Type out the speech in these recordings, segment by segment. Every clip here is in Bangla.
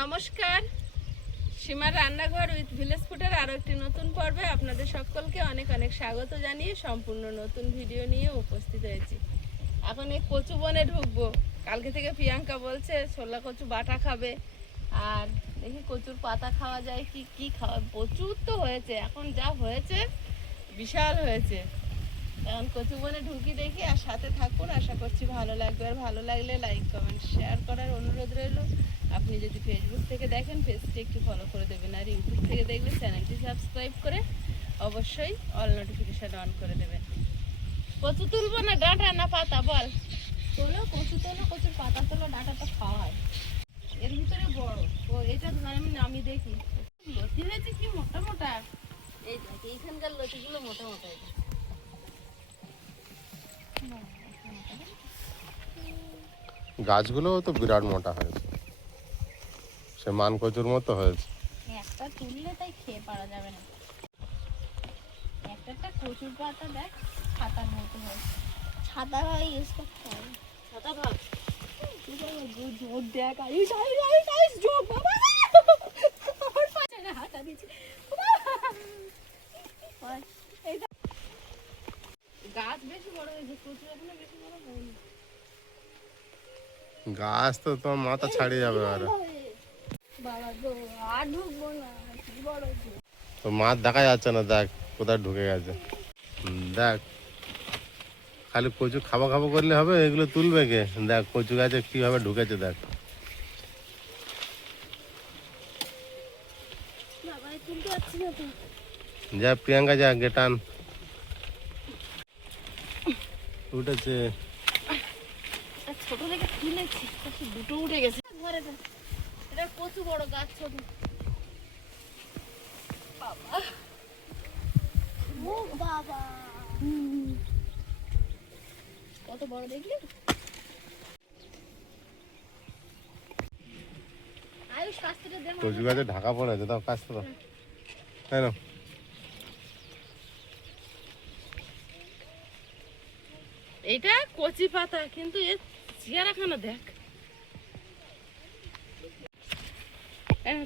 নমস্কার, সীমার রান্নাঘর উইথ ভিলেজ ফুডের আরও একটি নতুন পর্বে আপনাদের সকলকে অনেক অনেক স্বাগত জানিয়ে সম্পূর্ণ নতুন ভিডিও নিয়ে উপস্থিত হয়েছি। এখন এই কচু বনে ঢুকবো। কালকে থেকে প্রিয়াঙ্কা বলছে ছোলা কচু বাটা খাবে, আর দেখি কচুর পাতা খাওয়া যায় কি কি খাওয়া। প্রচুর তো হয়েছে, এখন যা হয়েছে বিশাল হয়েছে। এখন কচু বনে ঢুকি দেখি, আর সাথে থাকুন, আশা করছি ভালো লাগবে। আর ভালো লাগলে লাইক কমেন্ট শেয়ার করার অনুরোধ রইল। আপনি যদি ফেসবুক থেকে দেখেন পেজটি একটু ফলো করে দেবেন, আর ইউটিউব থেকে দেখলে চ্যানেলটি সাবস্ক্রাইব করে অবশ্যই অল নোটিফিকেশান অন করে দেবেন। কচু তুলবো না ডাঁটা না পাতা বল? তোলো কচু, তোলো কচুর পাতা, তোলো ডাঁটা তো খাওয়া হয়। এর ভিতরে বড় ও, এটা আমি নামি দেখি লতি হয়েছে কি মোটা মোটা। এই দেখ এইখানকার লতিগুলো মোটা মোটা। গাছগুলো তো বিরাট মোটা হয়েছে, সে মান কচুর মতো হয়েছে। একটা তুললে তাই খেয়ে পারা যাবে না। একটা কচুর পাতা দেখ ছাতার মতো হয়েছে। ছাতা ভাগ ইউজ করতে হবে। ছাতা ভাগ জোর দেখ, আইস আইস আইস আইস জোর বাবা। আমার পাশে না হাতা দিচ্ছে। গাছ বেশি বড় হয়েছে, কচু এখনো বেশি বড় হয়নি। গাছ তো তোমার মাথা ছাড়িয়ে যাবে। আর বাবা গো, আর ঢুকবো না, কি বড় জোর। তো মাছ দেখা যাচ্ছে না, দেখ কোথায় ঢুকে গেছে। দেখ খালি কচু খাবো খাবো করলে হবে? এগুলো তুলবে কে? দেখ কচু গাছে কিভাবে ঢুকেছে দেখ। বাবা তুলতে পারছি না তো। যা প্রিয়াঙ্কা যা গেটান উঠেছে। ছোট থেকে তুলেছি, দুটো উঠে গেছে। ঘরে তো এটা কচু বড় গাছ, ছোট বাবা। ও বাবা, কত বড় দেখলি? আয়ুষ শাস্ত্রে দে। কচু গাছে ঢাকা পড়েছে, দাও কাজ করো। তাই না? এটা কচি পাতা, কিন্তু এর চেহারাখানা দেখ।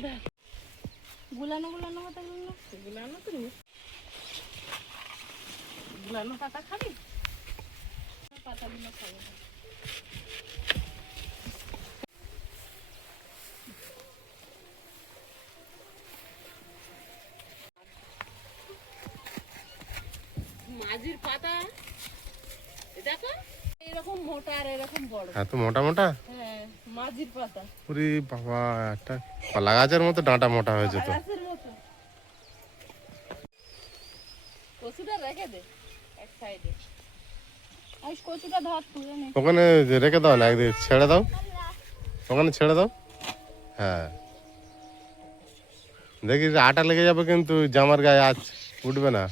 দেখ গুলানো গুলানো পাতা গুলো, গুলানো তো নেই। গুলানো পাতা খাবি? পাতাগুলো খাবো। মাঝির পাতা দেখো, এরকম মোটা আর এরকম বড়। এত মোটা মোটা? হ্যাঁ, মাঝির পাতা। ওরে বাবা, একটা কলা গাছের মতো ডাঁটা মোটা হয়েছে তো। গাছের মতো। কচুটা রেখে দে এক সাইডে। আয়ুষ কচুটা ধর তুলে নে। ওখানে রেখে দাও না, একদিন ছেড়ে দাও, ওখানে ছেড়ে দাও। হ্যাঁ দেখিস আটা লেগে যাবে, কিন্তু জামার গায়ে আজ উঠবে না।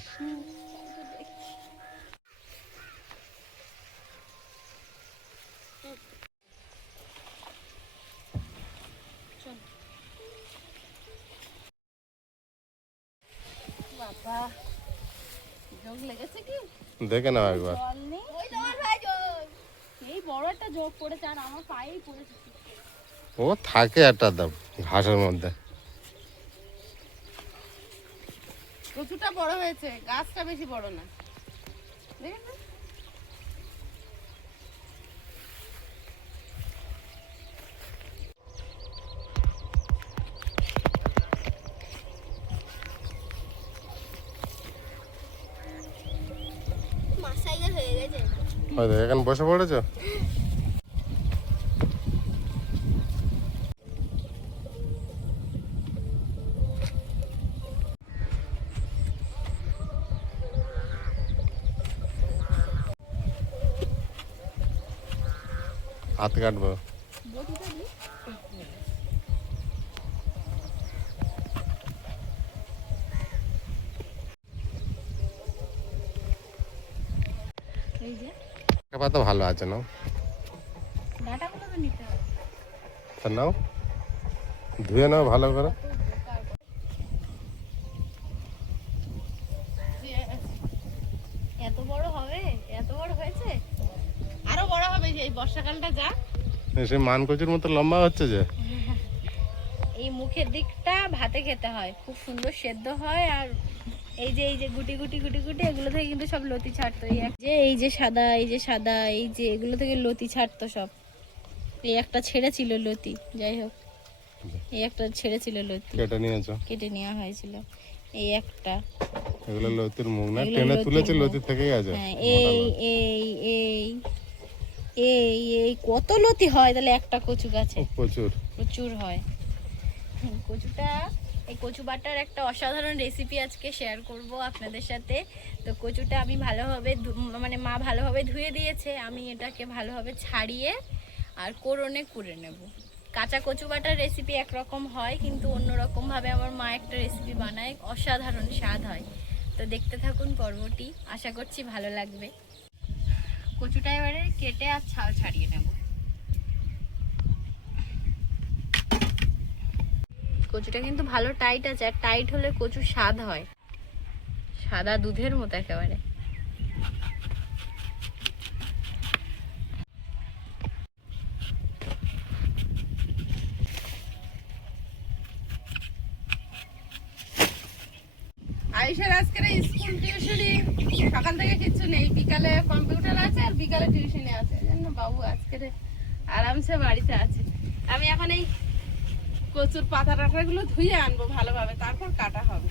বাবা যোগ লেগেছে কি? দেখে নাও একবার। জল নেই, ওই তোমার ভাই জল। এই বড় একটা যোগ পড়েছে আর আমার পায়েই পড়েছে। ও থাকে একটা দাম ঘাসের মধ্যে। কচুটা বড় হয়েছে, গাছটা বেশি বড় না। দেখেছিস? মাছ সাইজের হয়ে গেছে। হয়তো এখানে বসে পড়েছো। হাত কাটবো। বটিটা দি। এই যে পাতা ভালো আছে নাও, ডাটাগুলো তো নিতে হবে। তা নাও ধুয়ে নাও ভালো করে। এত বড় হবে, এত বড় হয়েছে। আরো বড় হবে এই বর্ষাকালটা যা। সে মান কচুর মতো লম্বা হচ্ছে যে। এই মুখের দিকটা ভাতে খেতে হয়, খুব সুন্দর সেদ্ধ হয়। আর এই যে গুটি গুটি গুটি গুটি এগুলো থেকে কিন্তু সব লতি ছাড়তো। এই যে সাদা, এই যে সাদা, এই যে এগুলো থেকে লতি ছাড়তো সব। এই একটা ছেড়েছিল লতি, যাই হোক এই একটা ছেড়েছিল লতি, কেটে নিয়েছো? কেটে নেওয়া হয়েছিল। এই একটা, এগুলো লতির মুখ না, এগুলো টেনে লতির তুলেছে, মুখ। লতি থেকেই আছে। হ্যাঁ, এই এই এই এই এই কত লতি হয় তাহলে একটা কচু গাছে? প্রচুর। প্রচুর হয়। কচুটা, এই কচু বাটার একটা অসাধারণ রেসিপি আজকে শেয়ার করব আপনাদের সাথে। তো কচুটা আমি ভালোভাবে মানে মা ভালোভাবে ধুয়ে দিয়েছে, আমি এটাকে ভালোভাবে ছাড়িয়ে আর কোরনে কুড়ে নেব। কাঁচা কচু বাটার রেসিপি একরকম হয়, কিন্তু অন্যরকমভাবে আমার মা একটা রেসিপি বানায়, অসাধারণ স্বাদ হয়। তো দেখতে থাকুন পর্বটি, আশা করছি ভালো লাগবে। কচুটা এবারে কেটে আর ছাল ছাড়িয়ে নেব। কচুটা কিন্তু ভালো টাইট আছে, আর টাইট হলে কচুর স্বাদ হয়, সাদা দুধের মতো একেবারে। আয়ুষের আজকের স্কুল টিউশনি সকাল থেকে কিছু নেই, বিকালে কম্পিউটার আছে আর বিকালে টিউশনি আছে, জানো বাবু আজকের আরামসে বাড়িতে আছে। আমি এখন এই কচুর পাতা টাটাগুলো ধুয়ে আনবো ভালোভাবে, তারপর কাটা হবে।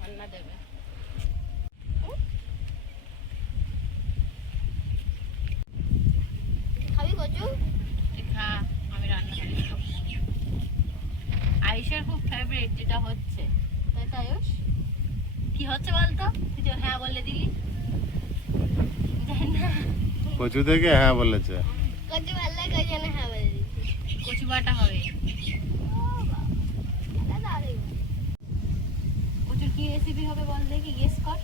রান্না দেবে খাবি কচু? হ্যাঁ, আমি রান্না করি। আয়ুষের খুব ফেভারিট যেটা হচ্ছে, তাই তো আয়ুষ? কি হচ্ছে বলতো? তুই তো হ্যাঁ বলে দিলি। কচু থেকে হ্যাঁ বলেছে। কচু ভালো লাগে, ওই জন্য হ্যাঁ বলে দিচ্ছি। কচু বাটা হবে। কচুর কি রেসিপি হবে বল দেখি, গেস কর।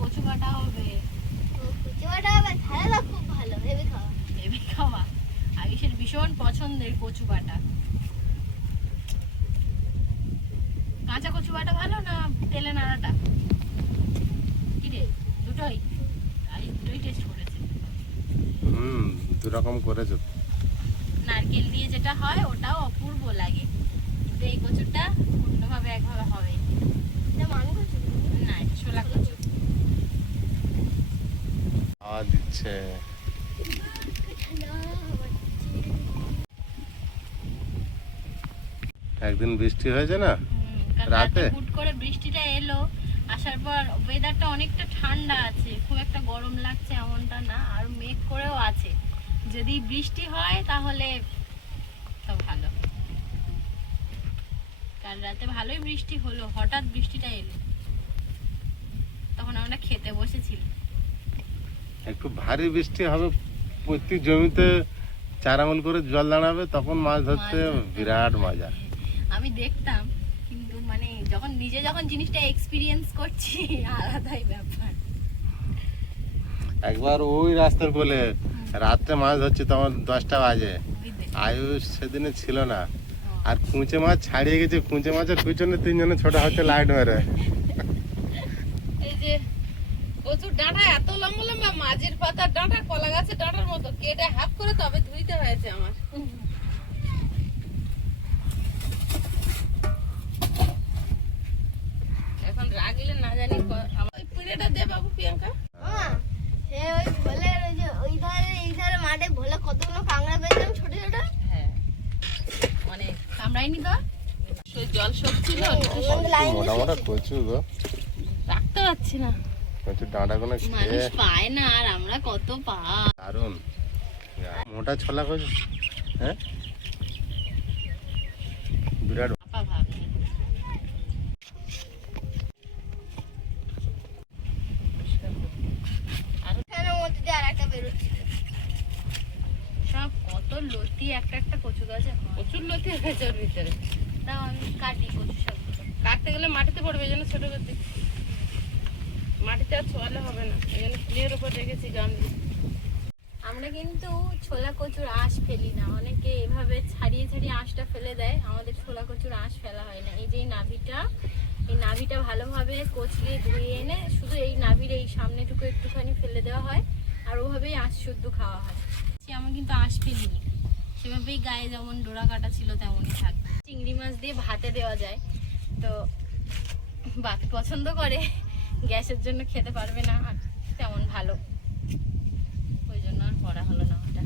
কচু বাটা হবে। কচু বাটা হবে, তাহলে খুব ভালো, হেভি খাওয়া। হেভি খাওয়া, আয়ুষের ভীষণ পছন্দের কচু বাটা। কাঁচা কচু বাটা ভালো না তেলে নাড়াটা? কি রে, দুটোই? আয়ুষ দুটোই টেস্ট করেছে। দুরকম করেছো। নারকেল দিয়ে যেটা হয় ওটাও অপূর্ব লাগে, কিন্তু এই কচুটা অন্যভাবে একভাবে হবে। না, এটা শোলা কচু। হাওয়া দিচ্ছে। একদিন বৃষ্টি হয়েছে না রাতে, হুট করে বৃষ্টিটা এলো, আসার পর ওয়েদারটা অনেকটা ঠান্ডা আছে, খুব একটা গরম লাগছে এমনটা না, আর মেঘ করেও আছে। যদি বৃষ্টি হয় তাহলে তো ভালো। কাল রাতে ভালোই বৃষ্টি হলো, হঠাৎ বৃষ্টিটা এলো, তখন আমরা খেতে বসেছিলাম। একটু ভারী বৃষ্টি হবে, প্রত্যেক জমিতে 4 আঙুল করে জল দাঁড়াবে, তখন মাছ ধরতে বিরাট মজা। আমি দেখতাম, কিন্তু মানে যখন জিনিসটা এক্সপিরিয়েন্স করছি আলাদাই ব্যাপার। একবার ওই রাস্তার কোলে রাত্রে মাছ ধরছি, তখন 10টা বাজে, আয়ুষ সেদিনে ছিল না, আর কুঁচে মাছ ছাড়িয়ে গেছে, কুঁচে মাছের পিছনে 3 জনে ছোটা হচ্ছে লাইট মেরে। এই যে কচুর ডাঁটা এত লম্বা লম্বা, মাঝের পাতার ডাঁটা কলা গাছের ডাঁটার মতো, কেটে হাফ করে তবে ধুইতে হয়েছে আমার। এখন রাগলে না জানি ওই পুরেটা দে বাবু, প্রিয়াঙ্কা। মাঠে ভোলে কতগুলো কাঁকড়া পেয়েছিলাম ছোট ছোট। হ্যাঁ, অনেক কামড়াইনি তো, জল সব ছিল, মোটা মোটা কচু গো, রাখতে পারছি না। কচুর ডাঁটাগুলো মানুষ পায় না, আর আমরা কত পাই। দারুন মোটা ছোলা কচু, হ্যাঁ বিরাট। আপা ভাবে সব কত লতি একটা একটা কচু গাছে, প্রচুর লতি হয়েছে ওর ভিতরে। দাও আমি কাটি কচু সবগুলো। কাটতে গেলে মাটিতে পড়বে, এই জন্য ছোট করতে, মাটিতে আর ছোয়ালে হবে না, এই জন্য ফুলের উপর রেখেছি গাম দিয়ে। আমরা কিন্তু ছোলা কচুর আঁশ ফেলি না, অনেকে এভাবে ছাড়িয়ে ছাড়িয়ে আঁশটা ফেলে দেয়, আমাদের ছোলা কচুর আঁশ ফেলা হয় না। এই যে এই নাভিটা ভালোভাবে কচলিয়ে ধুয়ে এনে শুধু এই নাভির এই সামনেটুকু একটুখানি ফেলে দেওয়া হয়, আর ওভাবেই আঁশ শুদ্ধ খাওয়া হয়। আমি কিন্তু আঁশ ফেলিনি, সেভাবে এভাবেই গায়ে যেমন ডোরা কাটা ছিল তেমনই থাকবে। চিংড়ি মাছ দিয়ে ভাতে দেওয়া যায়, তো বাপি পছন্দ করে, গ্যাসের জন্য খেতে পারবে না আর তেমন ভালো, ওই জন্য আর করা হলো না। ওটা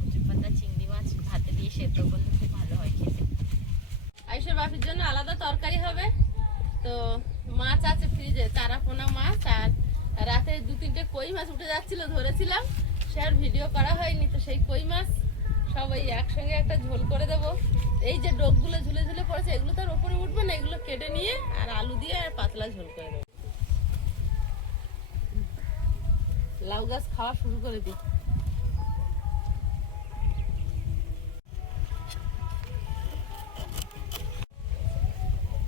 কচু পাতা চিংড়ি মাছ ভাতে দিয়ে সেদ্ধ করলে খুব ভালো হয় খেতে। আয়ুষের বাপির জন্য আলাদা তরকারি হবে। তো মাছ আছে ফ্রিজে, চারাপোনা মাছ, আর রাতে 2-3টে কই মাছ উঠে যাচ্ছিল, ধরেছিলাম, সে আর ভিডিও করা হয়নি। তো সেই কই মাছ সবাই একসঙ্গে একটা ঝোল করে দেবো। এই যে ডোকগুলো ঝুলে ঝুলে পড়েছে, এগুলো তার উপরে উঠবে না, এগুলো কেটে নিয়ে আর আলু দিয়ে আর পাতলা ঝোল করে দেবো। লাউ গাছ খাওয়া শুরু করে দিই।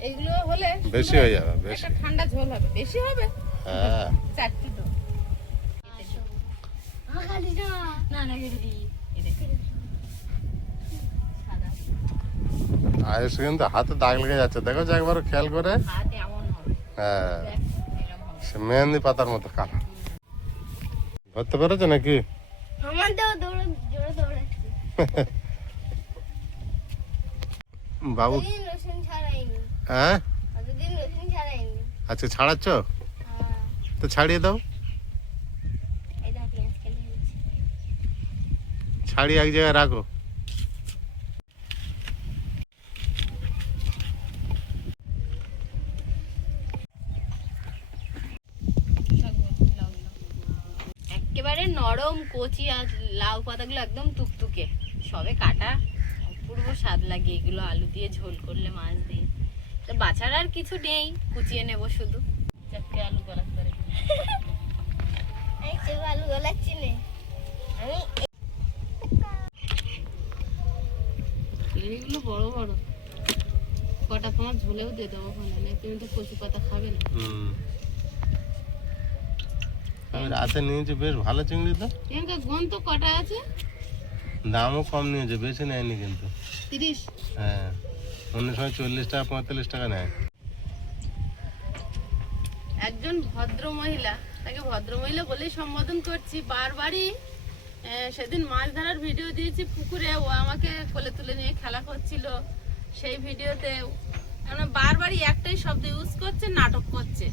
এইগুলো হলে বেশি হয়ে যাবে, বেশি। একটা ঠান্ডা ঝোল হবে, বেশি হবে। হ্যাঁ 4টি তো না না কেটে দিই, এই দেখ। সাদা আয়ুষ কিন্তু হাতে দাগ লেগে যাচ্ছে, দেখো যে একবার খেয়াল করে। হাত এমন হবে, হ্যাঁ দেখ এরকম হবে। সে মেহেন্দি পাতার মতো কালো। ধরতে পেরেছো নাকি? আমার তো দৌড়ে জোরে দৌড়াচ্ছি। বাবু রসুন ছাড়াইনি, হ্যাঁ কতদিন রসুন ছাড়াইনি। আচ্ছা ছাড়াচ্ছ হ্যাঁ, তো ছাড়িয়ে দাও, এই দেখ পেঁয়াজ কেটে দিয়েছি। ছাড়িয়ে এক জায়গায় রাখো। একেবারে নরম কচি আর লাউ পাতাগুলো একদম তুকতুকে, সবে কাটা, অপূর্ব স্বাদ লাগে এগুলো আলু দিয়ে ঝোল করলে, মাছ দিয়ে। তো বাছার আর কিছু নেই, কুচিয়ে নেব শুধু। 4টে আলু করা করে আলু গলাচ্ছি নে আমি। এইগুলো বড় বড় কটা তোমার ঝোলেও দিয়ে দেবো ওখানে, তুমি তো কচু পাতা খাবে না। আমি রাতে নিয়েছি বেশ ভালো চিংড়ি, তো এখানকার গন্ত কটা আছে? দামও কম নিয়েছে, বেশি নেয়নি কিন্তু। 30। হ্যাঁ অন্য সময় 40 টাকা 45 টাকা নেয়। একজন ভদ্র মহিলা, তাকে ভদ্র মহিলা বলেই সম্বোধন করছি, বারবারই সেদিন মাছ ধরার ভিডিও দিয়েছি পুকুরে, ও আমাকে কোলে তুলে নিয়ে খেলা করছিল। সেই ভিডিওতে আমরা বারবারই একটাই শব্দ ইউজ করছে, নাটক করছে।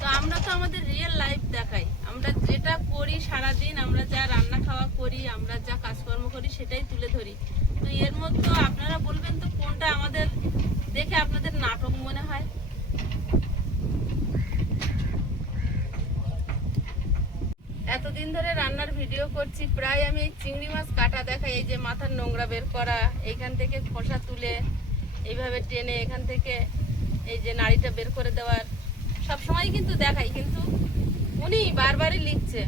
তো আমরা তো আমাদের রিয়েল লাইফ দেখাই, আমরা যেটা করি সারাদিন, আমরা যা রান্না খাওয়া করি, আমরা যা কাজকর্ম করি সেটাই তুলে ধরি। তো এর মধ্যে আপনারা বলবেন তো কোনটা আমাদের দেখে আপনাদের নাটক মনে হয়? এতদিন ধরে রান্নার ভিডিও করছি, প্রায় আমি এই চিংড়ি মাছ কাটা দেখাই, এই যে মাথার নোংরা বের করা, এইখান থেকে খোসা তুলে এইভাবে টেনে এখান থেকে এই যে নাড়িটা বের করে দেওয়ার সব সময় কিন্তু দেখাই। কিন্তু উনি বারবারই লিখছে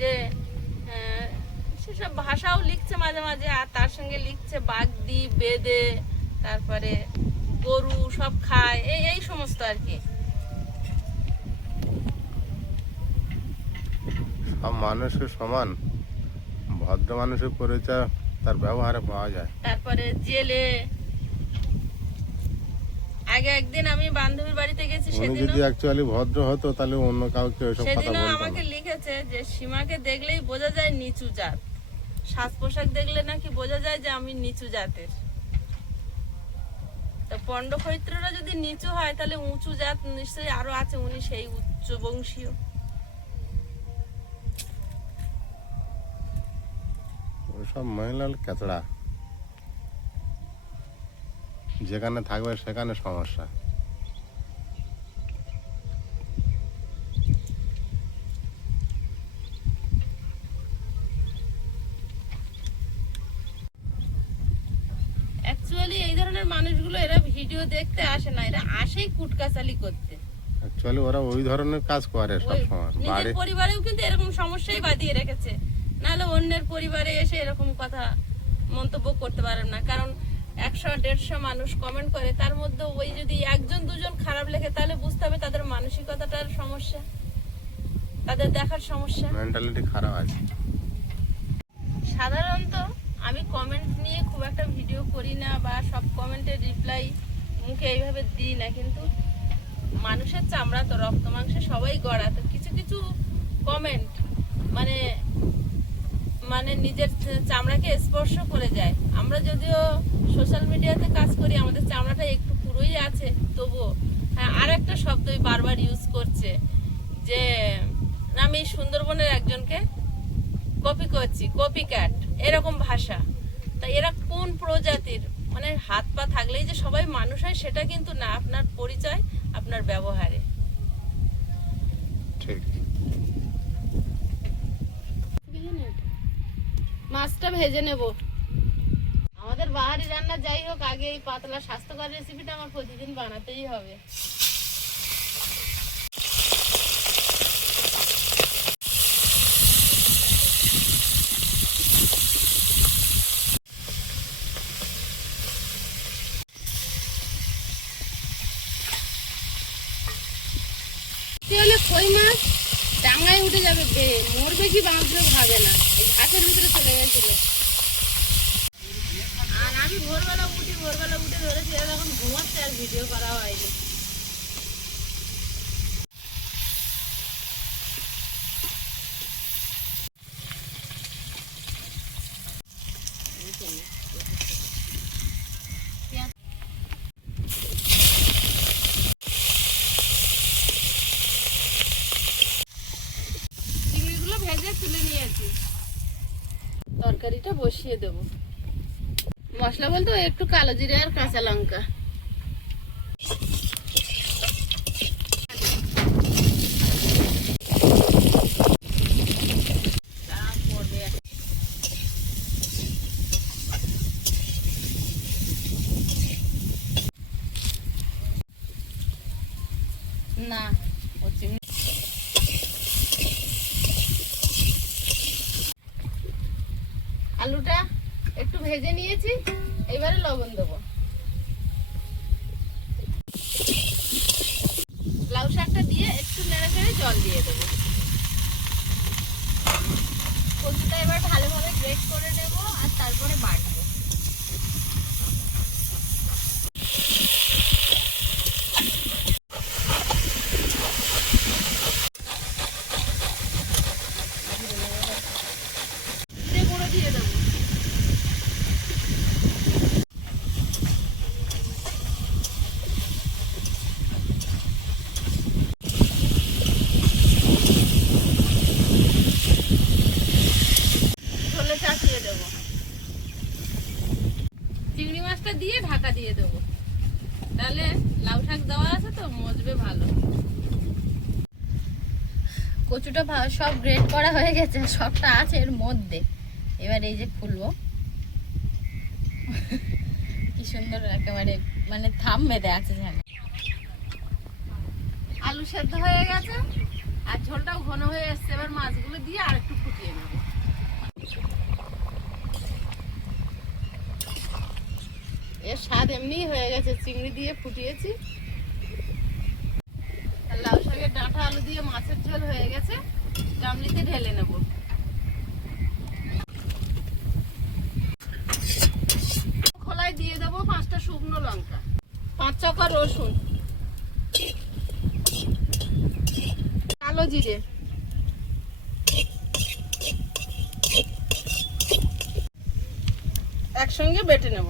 যে সেসব ভাষাও লিখছে মাঝে মাঝে, আর তার সঙ্গে লিখছে বাগদি বেদে, তারপরে গরু সব খায়, এই সমস্ত আর কি। সব মানুষের সমান, ভদ্র মানুষের পরিচয় তার ব্যবহারে পাওয়া যায়। তারপরে জেলে, আগে একদিন আমি বান্ধবীর বাড়িতে গেছি, উনি সেদিনও যদি অ্যাকচুয়ালি ভদ্র হতো তাহলে অন্য কাউকে ওইসব কথা সেদিনও বলতো আমাকে না। লিখেছে যে সীমাকে দেখলেই বোঝা যায় নিচু জাত, সাজ পোশাক দেখলে নাকি বোঝা যায় যে আমি নিচু জাতের। তো পণ্ড ক্ষৈত্ররা যদি নিচু হয় তাহলে উঁচু জাত নিশ্চয়ই আরো আছে, উনি সেই উচ্চ বংশীয়। ওইসব মহিলা কেচড়া, যেখানে থাকবে সেখানে সমস্যা। অ্যাকচুয়ালি এই ধরনের মানুষগুলো এরা ভিডিও দেখতে আসে না, এরা আসেই কুটকাচালি করতে। অ্যাকচুয়ালি ওরা ওই ধরনের কাজ করে সব ওই সময় নিজের বাড়ি। পরিবারেও কিন্তু এরকম সমস্যাই বাঁধিয়ে রেখেছে, নাহলে অন্যের পরিবারে এসে এরকম কথা মন্তব্য করতে পারেন না। কারণ 100-150 মানুষ কমেন্ট করে, তার মধ্যে ওই যদি 1-2 খারাপ লেখে তাহলে বুঝতে হবে তাদের মানসিকতাটার সমস্যা, তাদের দেখার সমস্যা। মেন্টালিটি খারাপ আছে। সাধারণত আমি কমেন্ট নিয়ে খুব একটা ভিডিও করি না, বা সব কমেন্টের রিপ্লাই মুখে এইভাবে দিই না, কিন্তু মানুষের চামড়া তো, রক্ত মাংসে সবাই গড়া, তো কিছু কিছু কমেন্ট মানে মানে নিজের চামড়াকে স্পর্শ করে যায়। আমরা যদিও সোশ্যাল মিডিয়াতে কাজ করি, আমাদের চামড়াটা একটু পুরোই আছে, তবুও হ্যাঁ আর একটা শব্দই বারবার ইউজ করছে যে আমি সুন্দরবনের একজনকে কপি করছি, কপি ক্যাট, এরকম ভাষা। তা এরা কোন প্রজাতির? মানে হাত পা থাকলেই যে সবাই মানুষ হয় সেটা কিন্তু না, আপনার পরিচয় আপনার ব্যবহারে। ঠিক। মাছটা ভেজে নেব। আমাদের বাহারি রান্না যাই হোক, আগে এই পাতলা স্বাস্থ্যকর রেসিপিটা আমার প্রতিদিন বানাতেই হবে। কই মাছ ডাঙায় উঠে যাবে, মরবে কি বাঁচবে ভাবে না, এই ঘাসের ভিতরে চলে গেছিল। আর আমি ভোরবেলা উঠে ধরেছি, এরা এখন ঘুমাচ্ছে, আর ভিডিও করা হয়নি। চিংড়িগুলো ভেজে তুলে নিয়েছি, তরকারিটা বসিয়ে দেবো। মশলা বলতে ওই একটু কালো জিরে আর কাঁচা লঙ্কা। না ও চিংড়ি আলুটা একটু ভেজে নিয়েছি, এবারে লবণ দেবো। লাউ শাকটা দিয়ে একটু নেড়ে চেড়ে জল দিয়ে দেবো। কচুটা এবার ভালোভাবে গ্রেট করে নেব আর তারপরে বাটবো। জিরে গুঁড়ো দিয়ে দেবো। ঝোলে চাপিয়ে দেবো। চিংড়ি মাছটা দিয়ে ঢাকা দিয়ে দেবো, তাহলে লাউ শাক দেওয়া আছে তো মজবে ভালো। কচুটা সব গ্রেট করা হয়ে গেছে, সবটা আছে এর মধ্যে। এবার এই যে খুলবো, কি সুন্দর একেবারে মানে থাম বেঁধে আছে যেন। আলু সেদ্ধ হয়ে গেছে আর ঝোলটাও ঘন হয়ে এসছে, এবার মাছগুলো দিয়ে আর একটু ফুটিয়ে নেব। এর স্বাদ এমনি হয়ে গেছে, চিংড়ি দিয়ে ফুটিয়েছি। আর লাউ শাকের ডাঁটা আলু দিয়ে মাছের ঝোল হয়ে গেছে, গামলিতে ঢেলে নেব। খোলায় দিয়ে দেবো 5টা শুকনো লঙ্কা, 5 চাকা রসুন, কালো জিরে, একসঙ্গে বেটে নেব।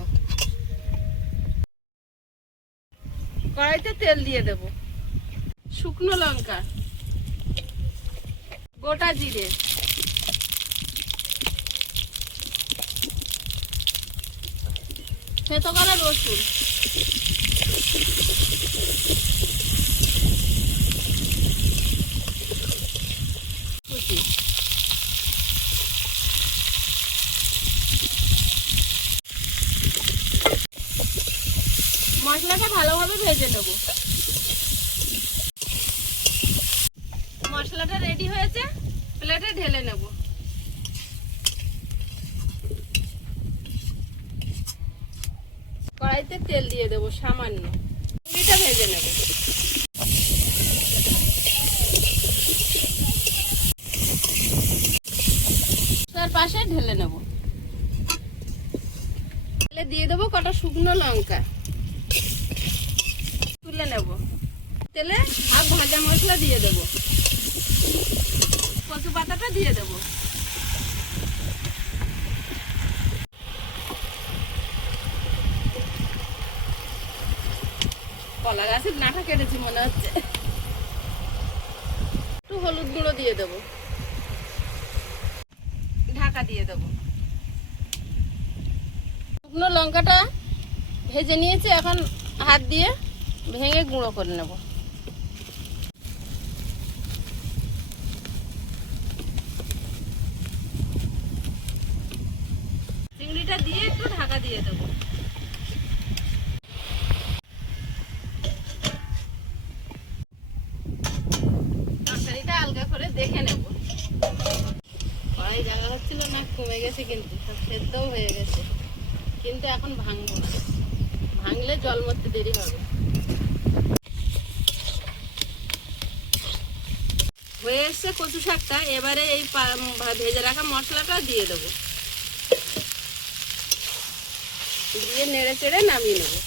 কড়াইতে তেল দিয়ে দেব, শুকনো লঙ্কা, গোটা জিরে, থেতো করা রসুন, কুচি, মশলাটা ভালোভাবে ভেজে নেব। মশলাটা রেডি হয়েছে, প্লেটে ঢেলে নেব। কড়াইতে তেল দিয়ে দেবো সামান্য, চিংড়িটা ভেজে নেব। তার পাশে ঢেলে নেব। তেলে দিয়ে দেবো কটা শুকনো লঙ্কা, তুলে নেব। তেলে হাফ ভাজা মশলা দিয়ে দেবো, কচু পাতাটা দিয়ে দেবো। কলা গাছের নাটা কেটেছি মনে হচ্ছে। একটু হলুদ গুঁড়ো দিয়ে দেবো, ঢাকা দিয়ে দেবো। শুকনো লঙ্কাটা ভেজে নিয়েছি, এখন হাত দিয়ে ভেঙে গুঁড়ো করে নেব। চিংড়িটা দিয়ে একটু ঢাকা দিয়ে দেবো। তরকারিটা আলগা করে দেখে নেব। কড়াই জায়গা হচ্ছিল না, কমে গেছে, কিন্তু সব সেদ্ধও হয়ে গেছে। কিন্তু এখন ভাঙবো না, ভাঙলে জল মরতে দেরি হবে। হয়ে এসছে কচু শাকটা। এবারে এই ভেজে রাখা মশলাটা দিয়ে দেবো, দিয়ে নেড়ে চেড়ে নামিয়ে নেবো।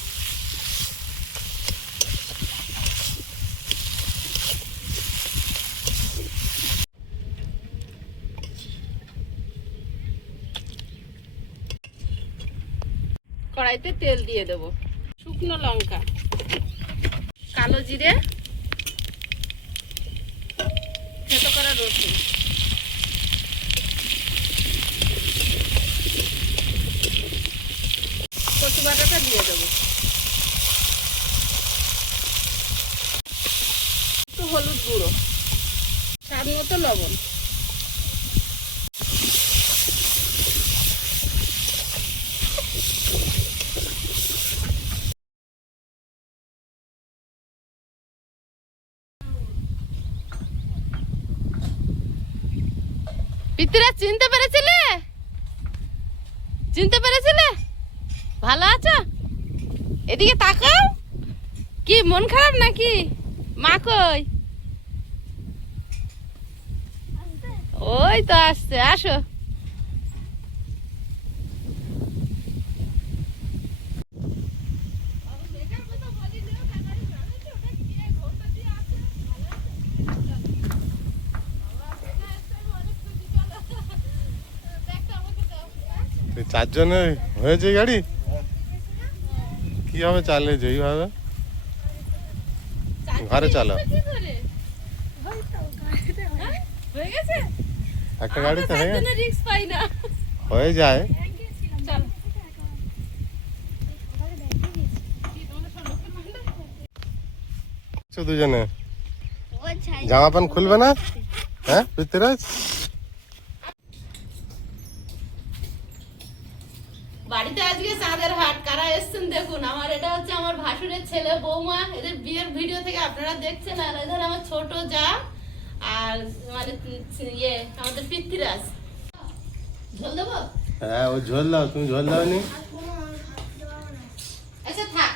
কড়াইতে তেল দিয়ে দেবো, শুকনো লঙ্কা, কালো জিরে, থেতো করা রসুন, কচু বাটাটা দিয়ে দেবো, একটু হলুদ গুঁড়ো, স্বাদ মতো লবণ। পিতরা চিনতে পেরেছিলে? চিনতে পেরেছিলে? ভালো আছো? এদিকে তাকাও। কি মন খারাপ নাকি? মা কই? ওই তো আসছে, আসো। চারজনে হয়েছে গাড়ি, কিভাবে চালিয়েছে এইভাবে? ঘরে চালাও, হয়ে গেছে একটা গাড়িতে হয়ে গেছে, রিস্ক পাই না। হয়ে যায়। দুজনে জামা প্যান্ট খুলবে না? হ্যাঁ পৃথ্বীরাজ, বাড়িতে আজকে চাঁদের হাট। কারা এসছেন দেখুন। আমার এটা হচ্ছে আমার ভাসুরের ছেলে বৌমা, এদের বিয়ের ভিডিও থেকে আপনারা দেখছেন। আর এদের আমার ছোট যা, আর মানে ইয়ে আমাদের পৃথ্বীরাজ। ঝোল দেবো? হ্যাঁ ও ঝোল দাও, তুমি ঝোল দাও নি? আচ্ছা থাক,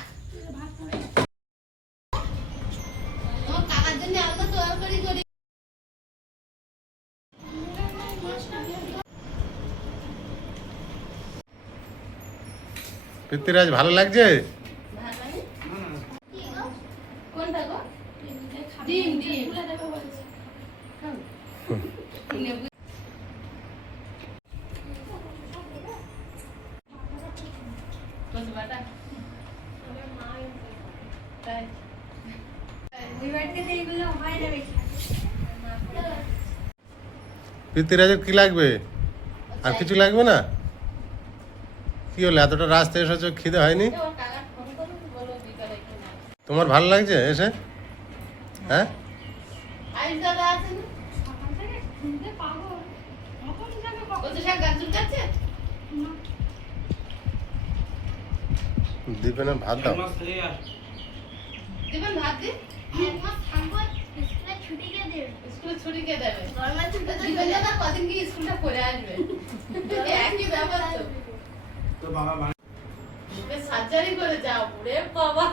তোমার কাকার জন্য আলাদা তরকারি করি। পৃথ্বীরাজ ভালো লাগছে? কোনটা গো? ডিম ডিম। পৃথ্বীরাজের কি লাগবে? আর কিছু লাগবে না? কি হলো, এতটা রাস্তা এসেছো, খিদে হয়নি? তোমার ভালো লাগছে এসে? হ্যাঁ আইস দাদা আছে না? কত শাক গাছ চুলকাচ্ছে? দীপেনের ভাত দাও। দিবেন ভাত দি? স্কুলে ছুটি কে দেবে? দিবেন দাদা কদিন কি স্কুলটা করে আসবে? একই ব্যাপার তো। সার্জারি করে যাও, রে বাবা।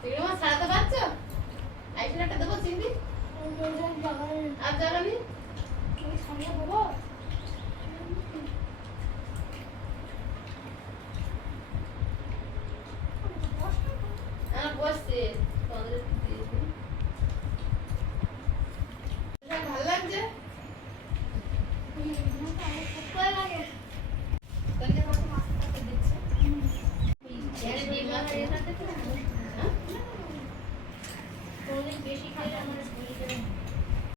চিংড়ি মাছ ছাড়াতে পারছো? আইসিলাটা দেবো চিংড়ি? আর জানানি? বসছে ভালো লাগছে? এটাতে তো অনেক বেশি খেলে আমার শরীরে